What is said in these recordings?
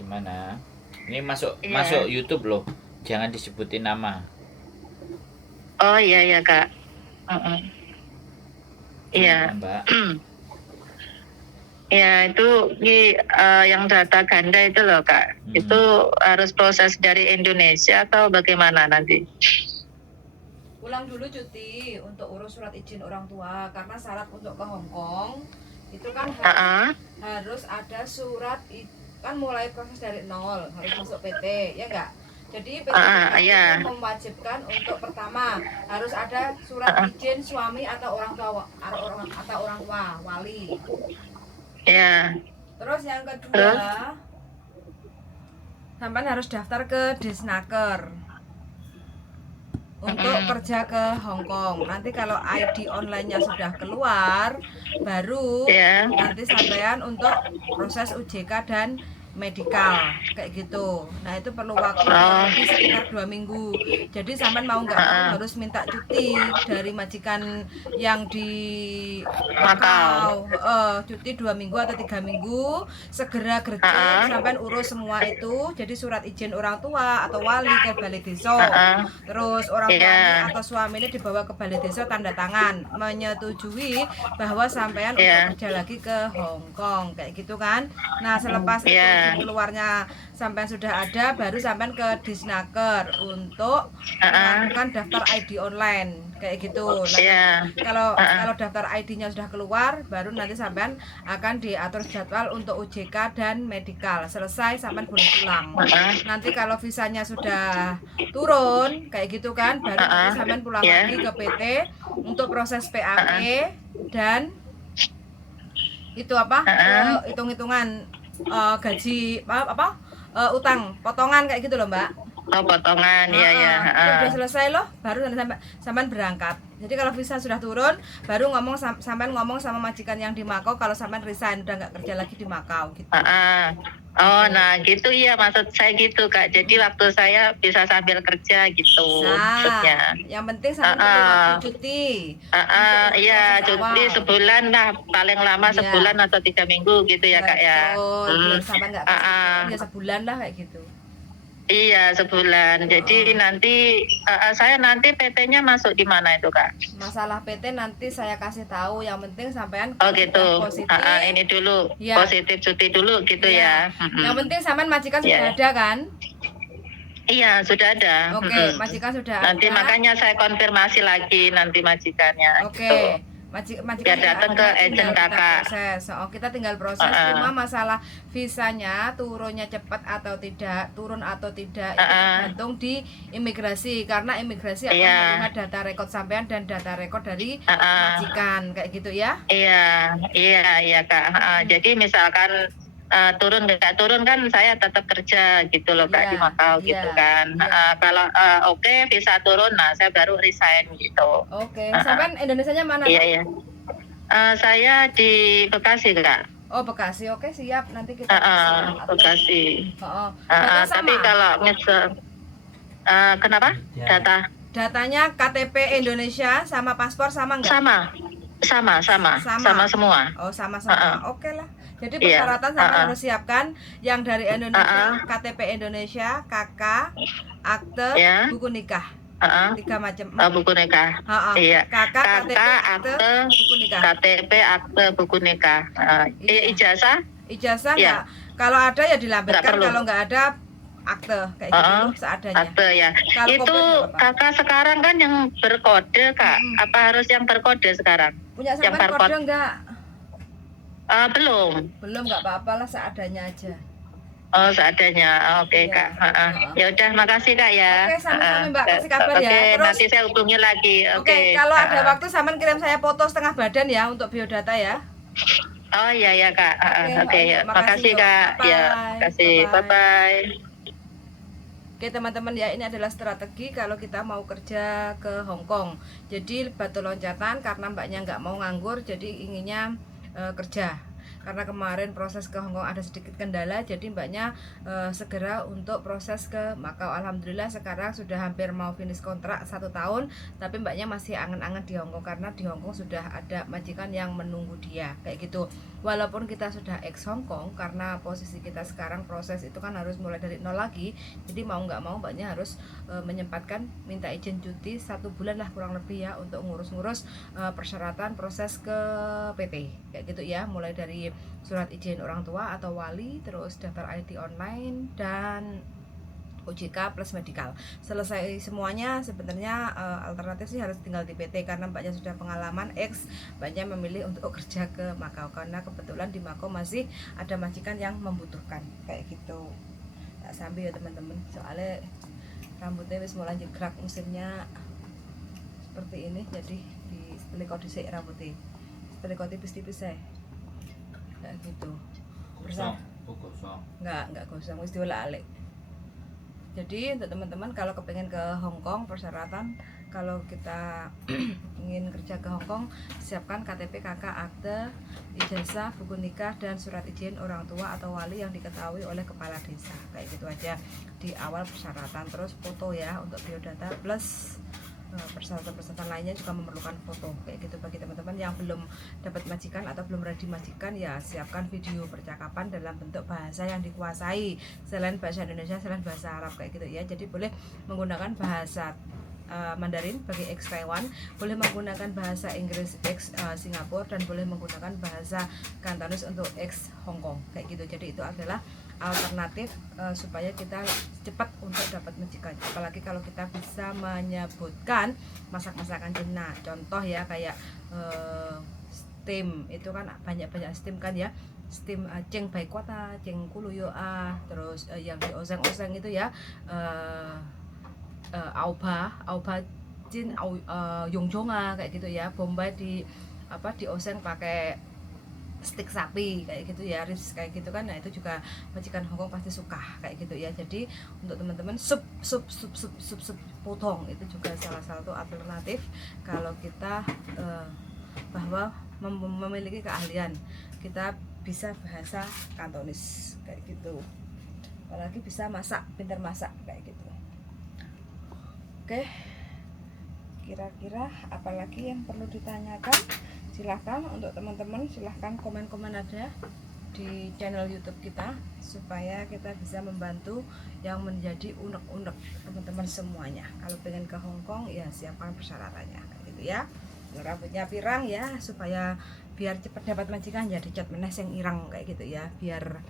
gimana? Ini masuk Iya. YouTube loh. Jangan disebutin nama. Oh iya ya Kak. Mm-mm. Gimana, Iya. Mbak? Ya itu yang data ganda itu loh Kak. Hmm. Itu harus proses dari Indonesia atau bagaimana nanti? Ulang dulu cuti untuk urus surat izin orang tua karena syarat untuk ke Hong Kong itu kan harus ada surat kan mulai proses dari nol, harus masuk PT ya enggak. Jadi PT itu mewajibkan untuk pertama harus ada surat izin suami atau orang tua wali. Ya. Terus yang kedua, sampai harus daftar ke Disnaker untuk kerja ke Hong Kong. Nanti kalau ID online-nya sudah keluar, baru nanti sampean untuk proses UJK dan medikal kayak gitu. Nah itu perlu waktu lebih sekitar 2 minggu. Jadi sampean mau nggak mau harus minta cuti dari majikan yang di Makau, cuti 2 minggu atau 3 minggu, segera gercep sampean urus semua itu. Jadi surat izin orang tua atau wali ke balai desa, terus orang tuanya atau suaminya dibawa ke balai desa, tanda tangan menyetujui bahwa sampean untuk kerja lagi ke Hong Kong kayak gitu kan. Nah selepas itu keluarnya sampean sudah ada, baru sampean ke Disnaker untuk melakukan daftar ID online kayak gitu. Nah, kalau daftar ID-nya sudah keluar, baru nanti sampean akan diatur jadwal untuk UJK dan medikal. Selesai sampean boleh pulang. Nanti kalau visanya sudah turun kayak gitu kan, baru nanti sampean pulang lagi ke PT untuk proses PAP dan itu hitung-hitungan gaji utang potongan kayak gitu loh Mbak. Oh potongan Udah selesai loh, baru sampean berangkat. Jadi kalau visa sudah turun, baru sampean ngomong sama majikan yang di Makau kalau sampean resign udah nggak kerja lagi di Makau gitu. Oh nah gitu ya, maksud saya gitu Kak. Jadi waktu saya bisa sambil kerja gitu maksudnya. Yang penting sampean perlu waktu cuti. Iya cuti sebulan lah, paling lama sebulan atau 3 minggu gitu ya Kak ya. Biar sampean nggak kerja sebulan lah kayak gitu. Iya sebulan. Jadi nanti saya nanti PT-nya masuk di mana itu Kak? Masalah PT nanti saya kasih tahu. Yang penting sampean gitu. Positif. Ini dulu positif cuti dulu gitu ya. Yang penting sampean majikan sudah ada kan? Iya sudah ada. Oke, majikan sudah nanti ada. Makanya saya konfirmasi lagi nanti majikannya. Oke. Gitu. Majikan datang ke agent Kakak. Kita tinggal proses. Cuma masalah visanya turunnya cepat atau tidak, turun atau tidak itu tergantung di imigrasi, karena imigrasi akan melihat data rekod sampean dan data rekod dari majikan kayak gitu ya. Iya Kak. Jadi misalkan turun nggak turun kan saya tetap kerja gitu loh Kak di Makau gitu kan. Kalau oke bisa turun, nah saya baru resign gitu. Oke. Sampean Indonesianya mana? Iya. Saya di Bekasi Kak. Oh Bekasi, oke siap, nanti kita Bekasi. Tapi kalau misal kenapa datanya KTP Indonesia sama paspor sama nggak? Sama semua. Oh sama. Oke lah. Jadi persyaratan sampai harus siapkan yang dari Indonesia, KTP Indonesia, KK, akte, buku nikah. 3 macam. Buku nikah. Iya. KK, akte, buku nikah. KTP, akte, buku nikah. Ijazah? Ijazah nggak. Kalau ada ya dilampirkan, kalau nggak ada akte kayak gitu seadanya. Akte ya. Itu kakak sekarang kan yang berkode Kak. Apa harus yang berkode sekarang? Punya sampean kode enggak? Belum nggak apa-apa lah, seadanya aja. Oh seadanya, oke Kak. Ya udah, makasih Kak ya. Oke, sama-sama Mbak, kasih kabar ya. Terus nanti saya hubungi lagi. Oke, kalau ada waktu sampean kirim saya foto setengah badan ya untuk biodata ya. Oh iya Kak. Oke ya, makasih Kak. Ya, makasih. Bye. Oke teman-teman ya, ini adalah strategi kalau kita mau kerja ke Hong Kong. Jadi batu loncatan karena mbaknya nggak mau nganggur, jadi inginnya kerja. karena kemarin proses ke Hongkong ada sedikit kendala, jadi mbaknya segera untuk proses ke Makau. Alhamdulillah sekarang sudah hampir mau finish kontrak 1 tahun, tapi mbaknya masih angen-angen di Hongkong karena di Hongkong sudah ada majikan yang menunggu dia kayak gitu. Walaupun kita sudah ex Hongkong, karena posisi kita sekarang proses itu kan harus mulai dari nol lagi, jadi mau nggak mau mbaknya harus menyempatkan minta izin cuti 1 bulan lah kurang lebih ya, untuk ngurus-ngurus persyaratan proses ke PT kayak gitu ya, mulai dari surat izin orang tua atau wali, terus daftar ID online dan OJK plus medical. Selesai semuanya sebenarnya alternatif sih harus tinggal di PT, karena mbaknya sudah pengalaman X, mbaknya memilih untuk kerja ke Makau karena kebetulan di Makau masih ada majikan yang membutuhkan kayak gitu. Nah, sambil ya teman-teman, soalnya rambutnya wis mulai jegrak, musimnya seperti ini, jadi di setelikot dhisik rambutnya, setelikot tipis-tipis ya kayak gitu. Gosong, gosong. Nggak gosong, wis diolak-alik. Jadi untuk teman-teman kalau kepengen ke Hongkong, persyaratan kalau kita ingin kerja ke Hongkong, siapkan KTP, KK, akte, ijazah, buku nikah, dan surat izin orang tua atau wali yang diketahui oleh kepala desa. Kayak gitu aja di awal persyaratan. Terus foto ya untuk biodata, plus persyaratan-persyaratan lainnya juga memerlukan foto kayak gitu. Bagi teman-teman yang belum dapat majikan atau belum ready majikan, ya siapkan video percakapan dalam bentuk bahasa yang dikuasai selain bahasa Indonesia, selain bahasa Arab kayak gitu ya. Jadi boleh menggunakan bahasa Mandarin bagi ex Taiwan, boleh menggunakan bahasa Inggris ex Singapura, dan boleh menggunakan bahasa Kantonis untuk ex Hong Kong kayak gitu. Jadi itu adalah alternatif supaya kita cepat untuk dapat majikan. Apalagi kalau kita bisa menyebutkan masak-masakan Cina, contoh ya kayak steam, itu kan banyak-banyak steam kan ya, steam ceng bai kuata, ceng kuluyo terus yang di oseng-oseng itu ya auba jin yongjonga kayak gitu ya, bombay di oseng pakai stik sapi kayak gitu ya, ribs kayak gitu kan. Nah itu juga majikan Hongkong pasti suka kayak gitu ya. Jadi untuk teman-teman sup potong itu juga salah satu alternatif kalau kita bahwa memiliki keahlian, kita bisa bahasa Kantonis kayak gitu, apalagi bisa masak, pintar masak kayak gitu. Oke, kira-kira apalagi yang perlu ditanyakan, silahkan untuk teman-teman, silahkan komen-komen aja di channel YouTube kita supaya kita bisa membantu yang menjadi unek-unek teman-teman semuanya. Kalau pengen ke Hongkong ya siapkan persyaratannya kayak gitu ya. Rambutnya pirang ya, supaya biar cepat dapat majikan ya dicat meneh sing irang kayak gitu ya, biar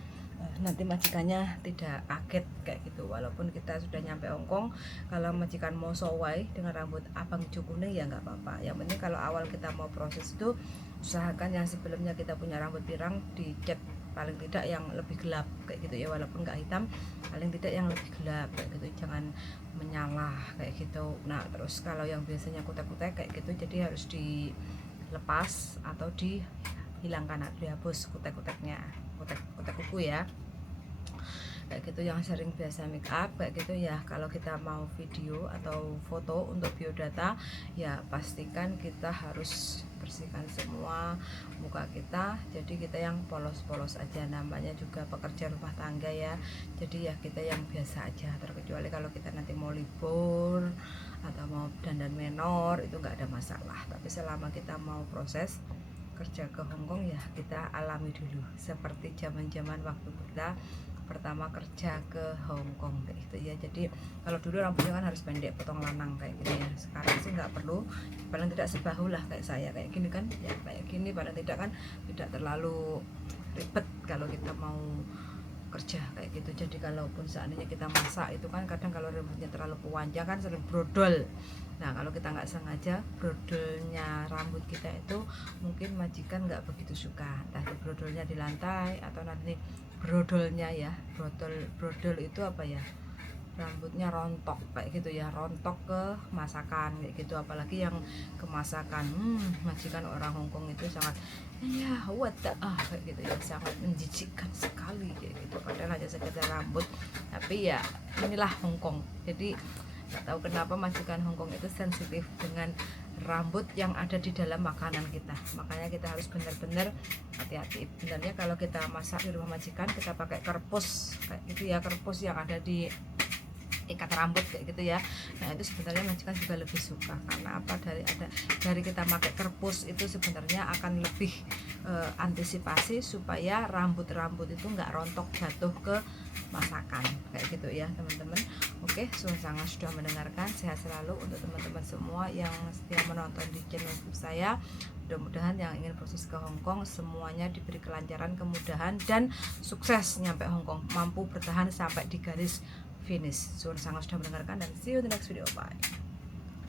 nanti majikannya tidak kaget kayak gitu. Walaupun kita sudah nyampe Hongkong, kalau majikan mau sowai dengan rambut abang hijau kuning ya nggak apa-apa. Yang penting kalau awal kita mau proses itu usahakan yang sebelumnya kita punya rambut pirang dicat paling tidak yang lebih gelap kayak gitu ya, walaupun nggak hitam, paling tidak yang lebih gelap kayak gitu, jangan menyala kayak gitu. Nah terus kalau yang biasanya kutek-kutek kayak gitu, jadi harus dilepas atau dihilangkan, dihapus kutek-kuteknya, kutek kuku ya kayak gitu. Yang sering biasa make up kayak gitu ya, kalau kita mau video atau foto untuk biodata ya pastikan kita harus bersihkan semua muka kita, jadi kita yang polos-polos aja, namanya juga pekerja rumah tangga ya, jadi ya kita yang biasa aja, terkecuali kalau kita nanti mau libur atau mau dandan menor itu nggak ada masalah. Tapi selama kita mau proses kerja ke Hongkong ya kita alami dulu seperti zaman-zaman waktu kita pertama kerja ke Hongkong kayak gitu ya. Jadi kalau dulu rambutnya kan harus pendek, potong lanang kayak gitu ya, sekarang sih nggak perlu, paling tidak sebahu lah kayak saya kayak gini kan ya, kayak gini paling tidak kan tidak terlalu ribet kalau kita mau kerja kayak gitu. Jadi kalaupun seandainya kita masak itu kan kadang kalau rambutnya terlalu panjang kan sering brodol. Nah kalau kita nggak sengaja brodolnya rambut kita itu mungkin majikan nggak begitu suka, entah itu brodolnya di lantai atau nanti brodolnya ya, brodol itu apa ya, rambutnya rontok kayak gitu ya, rontok ke masakan kayak gitu. Apalagi yang ke masakan majikan orang Hongkong itu sangat ya what the kayak gitu ya, sangat menjijikkan sekali kayak gitu, padahal hanya sekedar rambut, tapi ya inilah Hongkong. Jadi nggak tahu kenapa majikan Hongkong itu sensitif dengan rambut yang ada di dalam makanan kita. Makanya kita harus benar-benar hati-hati. Sebenarnya kalau kita masak di rumah majikan, kita pakai kerpus kayak gitu ya, kerpus yang ada di ikat rambut kayak gitu ya. Nah itu sebenarnya majikan juga lebih suka, karena apa, dari kita pakai kerpus itu sebenarnya akan lebih antisipasi supaya rambut-rambut itu nggak rontok jatuh ke masakan kayak gitu ya teman-teman. Oke, sangat sudah mendengarkan. Sehat selalu untuk teman-teman semua yang setia menonton di channel YouTube saya. Mudah-mudahan yang ingin proses ke Hongkong semuanya diberi kelancaran, kemudahan, dan sukses nyampe Hongkong, mampu bertahan sampai di garis finish. Sangat sudah mendengarkan, dan see you in the next video. Bye.